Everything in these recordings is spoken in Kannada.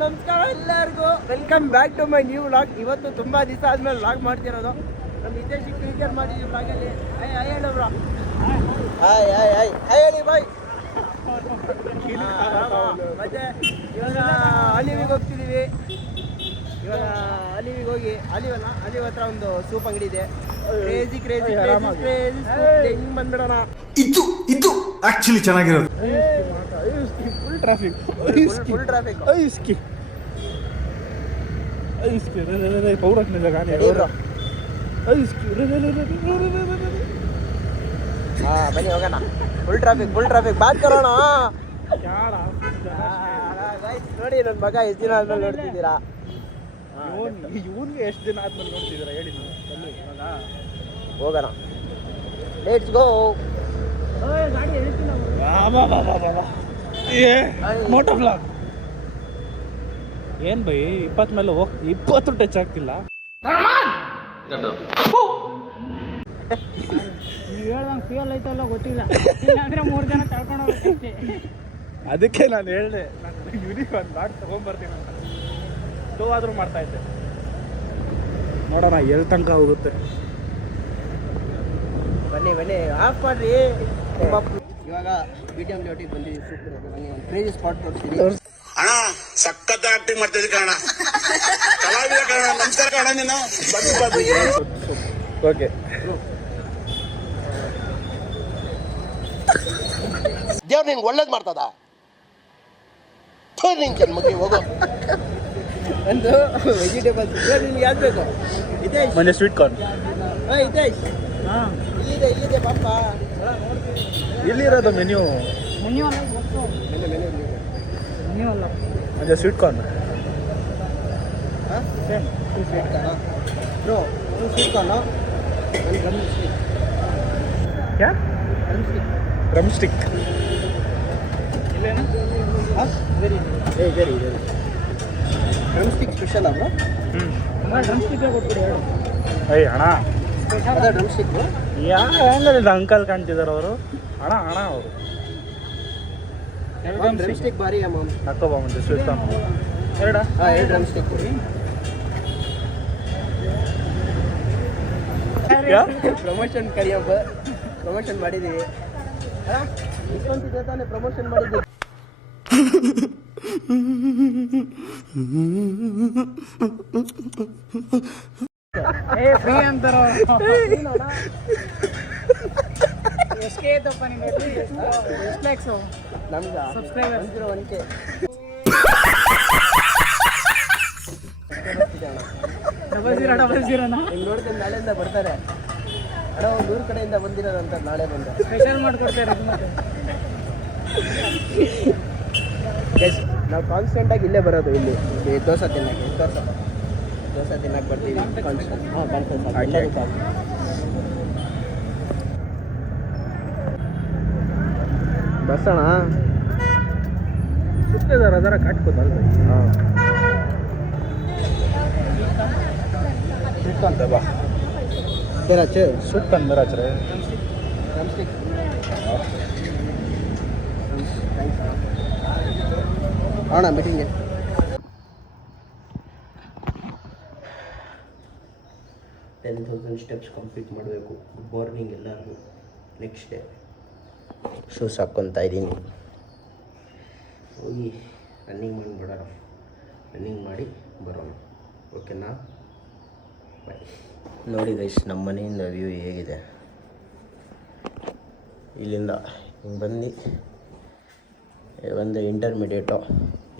ನಮಸ್ಕಾರ ಎಲ್ಲರಿಗೂ, welcome back to my new vlog. ಇವತ್ತು ತುಂಬ ದಿವಸ ಆದ್ಮೇಲೆ ವ್ಲಾಗ್ ಮಾಡ್ತಿರೋದು. ನಮ್ಮ ವಿದೇಶಿ ಕ್ರಿಕೆಟ್ ಮಾಡಿದ್ವಿ ವ್ಲಾಗಲ್ಲಿ. ಹೇಳು ಬ್ರೋ. ಹೇಳಿ ಬಾಯ್. ಮತ್ತೆ ಇವಾಗ ಅಲಿವಿಗೆ ಹೋಗ್ತಿದ್ದೀವಿ. ಇವಾಗ ಅಲಿವಿಗೆ ಹೋಗಿ ಅಲಿವ್ ಹತ್ರ ಒಂದು ಸೂಪ್ ಅಂಗಡಿ ಇದೆ. ಕ್ರೇಜಿ ಹೆಂಗ್ ಬಂದ್ಬಿಡೋಣ. ಇದು ಆಕ್ಚುಲಿ ಚೆನ್ನಾಗಿರೋದು. Full traffic. ಬನ್ನಿ ಹೋಗೋಣ. Full traffic Baat ಕರೋಣ. ನೋಡಿ ನನ್ನ ಮಗ ಎಷ್ಟು ದಿನ ಆದ್ಮೇಲೆ ನೋಡ್ತಿದ್ದೀರಾ? ಇವನ್ಗೆ ಎಷ್ಟು ದಿನ ಆದ್ಮೇಲೆ ನೋಡ್ತಿದ್ದೀರಾ ಹೇಳಿ. ಹೋಗೋಣ, ಲೆಟ್ಸ್ ಗೋ. ಮೋಟೋ ಬ್ಲಾಗ್ ಏನ್ ಬೈ 20 ಮೇಲೆ 20 ಟಚ್ ಆಗ್ತಿಲ್ಲ. ನೀವು ಹೇಳ್ದಂಗೆ ಫ್ಯೂಯಲ್ ಐತಲ್ಲ ಗೊತ್ತಿಲ್ಲ, ಅಂದ್ರೆ 3 ಜನ ಕಳ್ಕೊಂಡು ಹೋಗ್ಬೇಕಷ್ಟೇ. ಅದಕ್ಕೆ ನಾನು ಹೇಳಿದೆ, ನಾನು ಯೂನಿಕ್ ಒಂದು ಬ್ಲಾಗ್ ತೊಗೊಂಬರ್ತೀನಿ ಅಂತ. ಟೂ ಆದರೂ ಮಾಡ್ತಾ ಇದ್ದೆ. ನೋಡೋಣ ಎಲ್ಲಿ ತನಕ ಹೋಗುತ್ತೆ. ಬನ್ನಿ ಆಫ್ ಮಾಡ್ರಿ. ಇವಾಗ BTM ಡ್ಯೂಟಿಗೆ ಬಂದಿದ್ದೀವಿ. ಸೂಪರ್ ಬನ್ನಿ, ಒಂದು ಕ್ರೇಜಿ ಸ್ಪಾಟ್ ತೋರಿಸ್ತೀನಿ. ಅಣ್ಣ ಸಖತ್ ಆಕ್ಟಿಂಗ್ ಮಾಡ್ತಿದ್ದೆ ಕಣ, ಕಲಾವಿದ ಕಣ. ನಮಸ್ಕಾರ ಕಣ. ನೀನು ಓಕೆ. ದೇವ್ರು ನಿನ್ಗೆ ಒಳ್ಳೇದು ಮಾಡ್ತದ. ನಿನ್ ಜನ್ಮಕ್ಕೆ ಹೋಗೋ. ಒಂದು ವೆಜಿಟೇಬಲ್ಸ್ ನಿಮ್ಗೆ ಯಾವ್ದು ಬೇಕು? ಹಿತೇಶ್, ಮೊನ್ನೆ ಸ್ವೀಟ್ ಕಾರ್ನ್. ಹಿತೇಶ್ ಇಲ್ಲಿದೆ ಪಾಪ. ಎಲ್ಲಿರೋದು ಮೆನ್ಯೂ? ಮೆನ್ಯೂ ಅಲ್ಲ ಗೊತ್ತು, ಮೆನ್ಯೂ ಅಲ್ಲ. ಮೊನ್ನೆ sweet corn. Sweet corn bro, sweet corn. Yeah drumstick. Very drumstick special bro. Drumstick ಕೊಟ್ಬಿಡಿ ಎರಡು. ಅಣ್ಣ ಅದೇ ಡ್ರಮ್ ಸ್ಟಿಕ್. ಹೆಂಗಲ್ಲ ಅಂಕಲ್ ಕಾಣ್ತಿದ್ದಾರೆ ಅವರು. ಅಣ್ಣ ಅವರು ಡ್ರಮ್ ಸ್ಟಿಕ್ ಬಾರಿ ಅಮ್ಮ. ಹಾಕೋಬ ಮುಂದೆ ಸ್ವೀಟ್ ಕಾರ್ನ್ ಎರಡು drumstick. Promotion Kariyappa, promotion ಮಾಡಿದ್ದೀವಿ. ಇಷ್ಟೊಂದಿದೆ ತಾನೇ ಪ್ರಮೋಷನ್ ಮಾಡಿದ್ದೀವಿ. ಫ್ರೀ ಅಂತಾರ. ಎಷ್ಟೇ ಐತಪ್ಪ ನಿಮಗೆ? ಎಷ್ಟು ಲೈಕ್ಸು ನಮ್ಗೆ ಸಬ್ಸ್ಕ್ರೈಬರ್ಸ್? 1K. ಡಬಲ್ ಜೀರೋನಾ? ಹಿಂಗೆ ನೋಡ್ಕೊಂಡು ನಾಳೆಯಿಂದ ಬರ್ತಾರೆ. ಅಣ್ಣ ಒಂದು ಊರ ಕಡೆಯಿಂದ ಬಂದಿರೋದಂತ ನಾಳೆ ಬಂದು ಸ್ಪೆಷಲ್ ಮಾಡಿಕೊಡ್ತಾರೆ. ನಾವು ಕಾನ್ಸ್ಟೆಂಟಾಗಿ ಇಲ್ಲೇ ಬರೋದು. ಇಲ್ಲಿ ದೋಸೆ ತಿನ್ನಕ್ಕೆ ಬರ್ತೀವಿ. ಬಸ್ ಅಣ್ಣ ಸುತ್ತಿದ್ದಾರೆ, ಅದರ ಕಾಟ್ಕೋದಲ್ಲ. ಸುತ್ತ ಬಾ ಬೇರಾಚೆ ಸುತ್ತ ಬೇರಾಚ್ರೆ. ಅಣ್ಣ ಮೀಟಿಂಗ್ಗೆ 10,000 ಸ್ಟೆಪ್ಸ್ ಕಂಪ್ಲೀಟ್ ಮಾಡಬೇಕು. ಗುಡ್ ಮಾರ್ನಿಂಗ್ ಎಲ್ಲರಿಗೂ. ನೆಕ್ಸ್ಟ್ ಡೇ ಶೂಸ್ ಹಾಕ್ಕೊತಾ ಇದ್ದೀನಿ. ಹೋಗಿ ರನ್ನಿಂಗ್ ಮಾಡಿಬಿಡೋಣ. ರನ್ನಿಂಗ್ ಮಾಡಿ ಬರೋಣ. ಓಕೆನಾ? ಬಾಯ್. ನೋಡಿ ಗೈಸ್, ನಮ್ಮ ಮನೆಯಿಂದ ವ್ಯೂ ಹೇಗಿದೆ. ಇಲ್ಲಿಂದ ಹಿಂಗೆ ಬಂದು ಒಂದು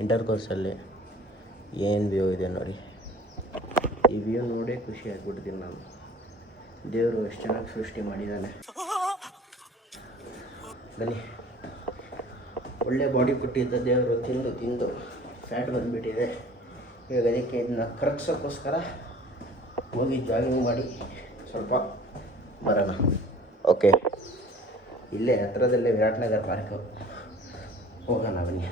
ಇಂಟರ್ ಕೋರ್ಸಲ್ಲಿ ಏನು ವ್ಯೂ ಇದೆ ನೋಡಿ. ಈ ವ್ಯೂ ನೋಡೇ ಖುಷಿ ಆಗ್ಬಿಡ್ತೀನಿ ನಾನು. ದೇವರು ಎಷ್ಟು ಚೆನ್ನಾಗಿ ಸೃಷ್ಟಿ ಮಾಡಿದ್ದಾನೆ. ಬನ್ನಿ, ಒಳ್ಳೆ ಬಾಡಿ ಕೊಟ್ಟಿದ್ದ ದೇವರು ತಿಂದು ಫ್ಯಾಟ್ ಬಂದುಬಿಟ್ಟಿದೆ. ಇವಾಗ ಅದಕ್ಕೆ ಇದನ್ನ ಕರಗಿಸೋಕ್ಕೋಸ್ಕರ ಹೋಗಿ ಜಾಗಿಂಗ್ ಮಾಡಿ ಸ್ವಲ್ಪ ಬರೋಣ. ಓಕೆ, ಇಲ್ಲೇ ಹತ್ರದಲ್ಲೇ ವಿರಾಟ್ ನಗರ್ ಪಾರ್ಕು. ಹೋಗೋಣ ಬನ್ನಿ.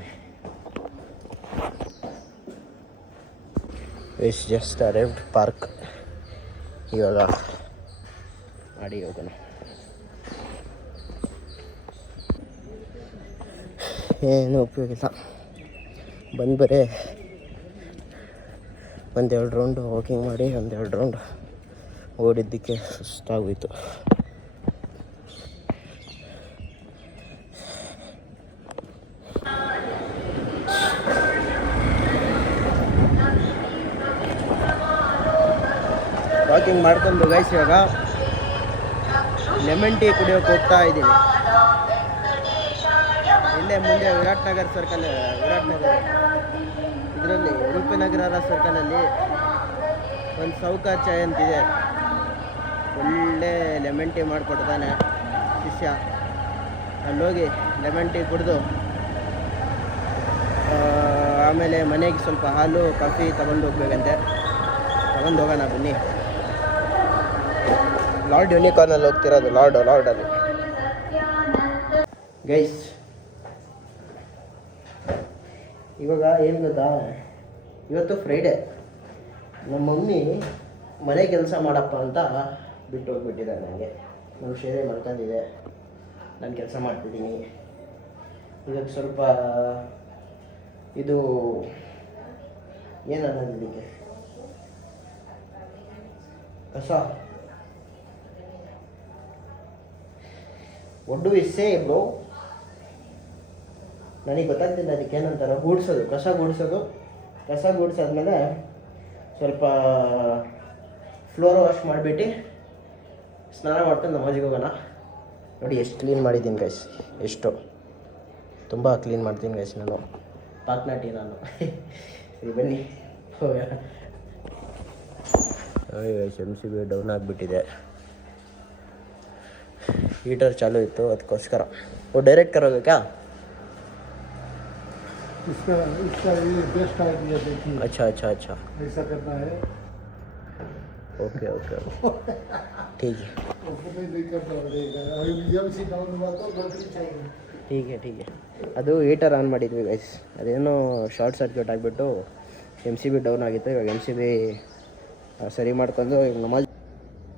It's just arrived park. ಇವಾಗ ಮಾಡಿ ಹೋಗೋಣ. ಏನು ಉಪಯೋಗ ಇಲ್ಲ. ಬಂದು ಬರೀ ಒಂದೆರಡು ರೌಂಡು ವಾಕಿಂಗ್ ಮಾಡಿ ಒಂದೆರಡು ರೌಂಡ್ ಓಡಿದ್ದಕ್ಕೆ ಸುಸ್ತಾಗೋಯ್ತು. ವಾಕಿಂಗ್ ಮಾಡ್ಕೊಂಡು ಗೈಸ್ ಇವಾಗ ಲೆಮನ್ ಟೀ ಕುಡಿಯೋಕೆ ಹೋಗ್ತಾ ಇದ್ದೀನಿ. ಇಲ್ಲೇ ಮುಂದೆ ವಿರಾಟ್ ನಗರ್ ಇದರಲ್ಲಿ ಉಡುಪಿ ನಗರ ಸರ್ಕಲಲ್ಲಿ ಒಂದು ಸೌಕಾರ್ ಚಾಯ್ ಅಂತಿದೆ. ಒಳ್ಳೆ ಲೆಮನ್ ಟೀ ಮಾಡಿಕೊಡ್ತಾನೆ ಶಿಷ್ಯ. ಅಲ್ಲೋಗಿ ಲೆಮನ್ ಟೀ ಕುಡಿದು ಆಮೇಲೆ ಮನೆಗೆ ಸ್ವಲ್ಪ ಹಾಲು ಕಾಫಿ ತಗೊಂಡು ಹೋಗ್ಬೇಕಂತೆ. ತಗೊಂಡು ಹೋಗೋಣ ಬನ್ನಿ. ಲಾರ್ಡ್ ಯೂನಿಕಾರ್ನಲ್ಲಿ ಹೋಗ್ತಿರೋದು, ಲಾರ್ಡಲ್ಲಿ ಗೈಸ್. ಇವಾಗ ಏನು ಗೊತ್ತಾ, ಇವತ್ತು ಫ್ರೈಡೇ. ನಮ್ಮ ಮಮ್ಮಿ ಮನೆ ಕೆಲಸ ಮಾಡಪ್ಪ ಅಂತ ಬಿಟ್ಟು ಹೋಗ್ಬಿಟ್ಟಿದ್ದಾರೆ ನನಗೆ. ನಮ್ಮ ಶೇರೆ ಮಲ್ಕೊಂಡಿದೆ, ನಾನು ಕೆಲಸ ಮಾಡ್ತಿದ್ದೀನಿ. ಇವಾಗ ಸ್ವಲ್ಪ ಇದು ಏನು ಅನ್ನೋದು ಇದಕ್ಕೆ ಕಸ ಒಡ್ಡು ಇಸ್ಸೇ ಬ್ರೋ, ನನಗೆ ಗೊತ್ತಾಗ್ತಿಲ್ಲ ಅದಕ್ಕೆ ಏನಂತಾರ. ಗೂಡ್ಸೋದು, ಕಸ ಗೂಡ್ಸಾದ್ಮೇಲೆ ಸ್ವಲ್ಪ ಫ್ಲೋರ್ ವಾಶ್ ಮಾಡಿಬಿಟ್ಟು ಸ್ನಾನ ಮಾಡ್ಕೊಂಡು ನಮಾಜಿಗೆ ಹೋಗೋಣ. ನೋಡಿ ಎಷ್ಟು ಕ್ಲೀನ್ ಮಾಡಿದ್ದೀನಿ ಗೈಸ್, ಎಷ್ಟು ತುಂಬ ಕ್ಲೀನ್ ಮಾಡ್ತೀನಿ ಗೈಸ್ ನಾನು. ಪಾಕ್ನಾಟಿ ನಾನು. ಸರಿ ಬನ್ನಿ ಹೋಗೋಣ. MCB ಡೌನ್ ಆಗಿಬಿಟ್ಟಿದೆ. ಹೀಟರ್ ಚಾಲೂ ಇತ್ತು, ಅದಕ್ಕೋಸ್ಕರ ಡೈರೆಕ್ಟ್ ಕರೋಗ ಕ್ಯಾ? इसका ये बेस्ट आइडिया देखिए, अच्छा ऐसा करना है। ओके ठीक है नहीं करना पड़ेगा। MCB डाउन हुआ तो बैटरी चाहिए। ठीक है ಅದು ಹೀಟರ್ ಆನ್ ಮಾಡಿದ್ವಿ ಗೈಸ್. ಅದೇನೋ ಶಾರ್ಟ್ ಸರ್ಕ್ಯೂಟ್ ಆಗಿಬಿಟ್ಟು MCB ಡೌನ್ ಆಗಿತ್ತು. ಇವಾಗ MCB ಸರಿ ಮಾಡ್ಕೊಂಡು ಇವಾಗ ನಮಾಜ್.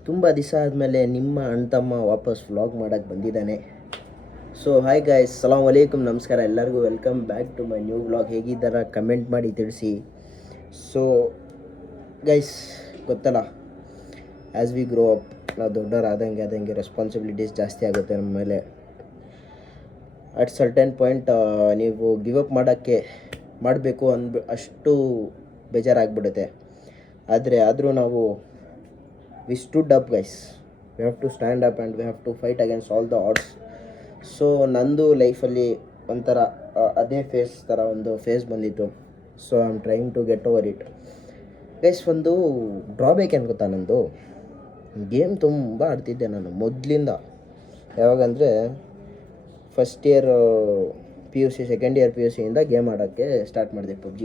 ತುಂಬ ದಿವಸ ಆದಮೇಲೆ ನಿಮ್ಮ ಅಣ್ಣ ತಮ್ಮ ವಾಪಸ್ ವ್ಲಾಗ್ ಮಾಡೋಕ್ಕೆ ಬಂದಿದ್ದಾನೆ. ಸೊ ಹಾಯ್ ಗಾಯ್ಸ್, ಸಲಾಮ್ ಅಲೈಕುಮ್, ನಮಸ್ಕಾರ ಎಲ್ಲರಿಗೂ. Welcome back to my new vlog. ಹೇಗಿದ್ದಾರ ಕಮೆಂಟ್ ಮಾಡಿ ತಿಳಿಸಿ. ಸೊ ಗೈಸ್ ಗೊತ್ತಲ್ಲ, ಆ್ಯಸ್ ವಿ ಗ್ರೋ ಅಪ್, ನಾವು ದೊಡ್ಡವರಾದಂಗೆ ರೆಸ್ಪಾನ್ಸಿಬಿಲಿಟೀಸ್ ಜಾಸ್ತಿ ಆಗುತ್ತೆ ನಮ್ಮ ಮೇಲೆ. ಅಟ್ ಸರ್ಟನ್ ಪಾಯಿಂಟ್ ನೀವು ಗಿವ್ ಅಪ್ ಮಾಡಬೇಕು ಅಷ್ಟು ಬೇಜಾರಾಗ್ಬಿಡುತ್ತೆ. ಆದರೂ ನಾವು we stood up guys. We have to stand up and we have to fight against all the odds. So ನಂದು ಲೈಫಲ್ಲಿ ಒಂಥರ ಅದೇ ಒಂದು ಫೇಸ್ ಬಂದಿತ್ತು. So I am trying to get over it guys. ಒಂದು ಡ್ರಾಬ್ಯಾಕ್ ಏನು ಗೊತ್ತಾ, ನಂದು ಗೇಮ್ ತುಂಬ ಆಡ್ತಿದ್ದೆ ನಾನು ಮೊದಲಿಂದ. ಯಾವಾಗಂದರೆ first year PUC, second year PUCಯಿಂದ ಗೇಮ್ ಆಡೋಕ್ಕೆ ಸ್ಟಾರ್ಟ್ ಮಾಡಿದೆ PUBG.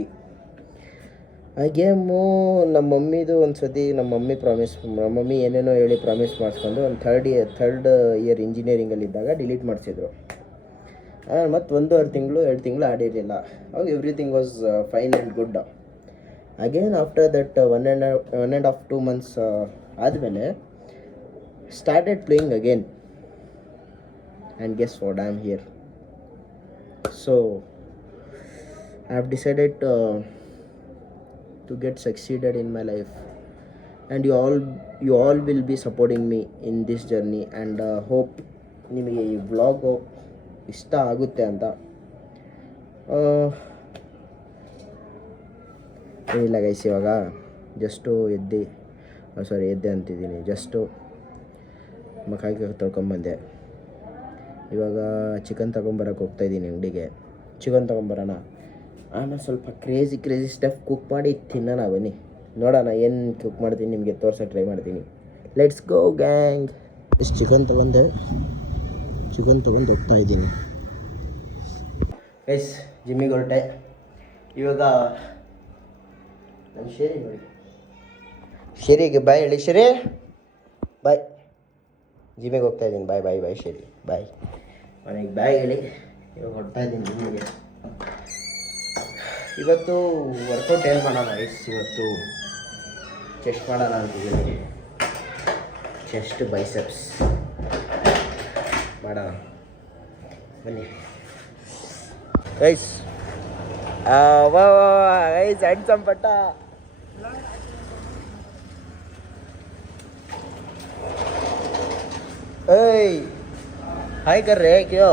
ಆ ಗೇಮು ನಮ್ಮ ಮಮ್ಮಿದು ಒಂದು ಸತಿ ನಮ್ಮ ಮಮ್ಮಿ ಏನೇನೋ ಹೇಳಿ ಪ್ರಾಮಿಸ್ ಮಾಡಿಸ್ಕೊಂಡು ಒಂದು ಥರ್ಡ್ ಇಯರ್ ಇಂಜಿನಿಯರಿಂಗಲ್ಲಿದ್ದಾಗ ಡಿಲೀಟ್ ಮಾಡಿಸಿದ್ರು. ಮತ್ತು 1.5 ತಿಂಗಳು 2 ತಿಂಗಳು ಆಡಿರಲಿಲ್ಲ. ಅವಾಗ everything was fine and good. Again after that 1.5-2 months ಆದಮೇಲೆ started playing again. And guess what, I am here. So I have decided to get succeeded in my life, and you all will be supporting me in this journey, and hope ನಿಮಗೆ ಈ ವ್ಲಾಗು ಇಷ್ಟ ಆಗುತ್ತೆ ಅಂತ. ಏನಿಲ್ಲ ಗೈಸ್, ಇವಾಗ ಎದ್ದೆ ಅಂತಿದ್ದೀನಿ. ಮಕಾಯಿಗೆ ತೊಳ್ಕೊಂಬಂದೆ. ಇವಾಗ ಚಿಕನ್ ತೊಗೊಂಬರಕ್ಕೆ ಹೋಗ್ತಾಯಿದ್ದೀನಿ ಅಂಗಡಿಗೆ. ಚಿಕನ್ ತೊಗೊಂಬರೋಣ, ಆಮೇಲೆ ಸ್ವಲ್ಪ ಕ್ರೇಜಿ ಸ್ಟಫ್ ಕುಕ್ ಮಾಡಿ ತಿನ್ನೋಣ. ಬನ್ನಿ ನೋಡೋಣ ಏನು ಕುಕ್ ಮಾಡ್ತೀನಿ, ನಿಮಗೆ ತೋರ್ಸೋಕೆ ಟ್ರೈ ಮಾಡ್ತೀನಿ. Let's go gang. ಇಷ್ಟು ಚಿಕನ್ ತೊಗೊಂಡು ಹೋಗ್ತಾ ಇದ್ದೀನಿ ಗೈಸ್. ಜಿಮ್ಮಿಗೆ ಹೊರಟೆ. ಇವಾಗ ನನ್ನ ಶೇರಿ ನೋಡಿ, ಶೇರಿಗೆ ಬಾಯ್ ಹೇಳಿ. ಶೇರಿ ಬಾಯ್. ಜಿಮ್ಮಿಗೆ ಹೋಗ್ತಾ ಇದ್ದೀನಿ. ಬಾಯ್ ಶೇರಿ ಬಾಯ್. ಮನೆಗೆ ಬಾಯ್ ಹೇಳಿ. ಇವಾಗ ಹೊರಡ್ತಾ ಇದ್ದೀನಿ ಜಿಮ್ಮಿಗೆ. ಇವತ್ತು ವರ್ಕೌಟ್ ಏನು ಮಾಡೋಣ ಗೈಸ್? ಇವತ್ತು ಚೆಸ್ಟ್ ಮಾಡೋಣ ಅಂತಿದ್ದೀನಿ. ಚೆಸ್ಟ್ ಬೈಸೆಪ್ಸ್ ಮಾಡೋಣ ಬನ್ನಿ. ಗೈಸ್ ಗೈಸ್ ಹ್ಯಾಂಡ್ಸಮ್ ಪಟ್ಟ. ಏಯ್ ಹಾಯ್ ಕರ್ ರೇ ಕ್ಯೋ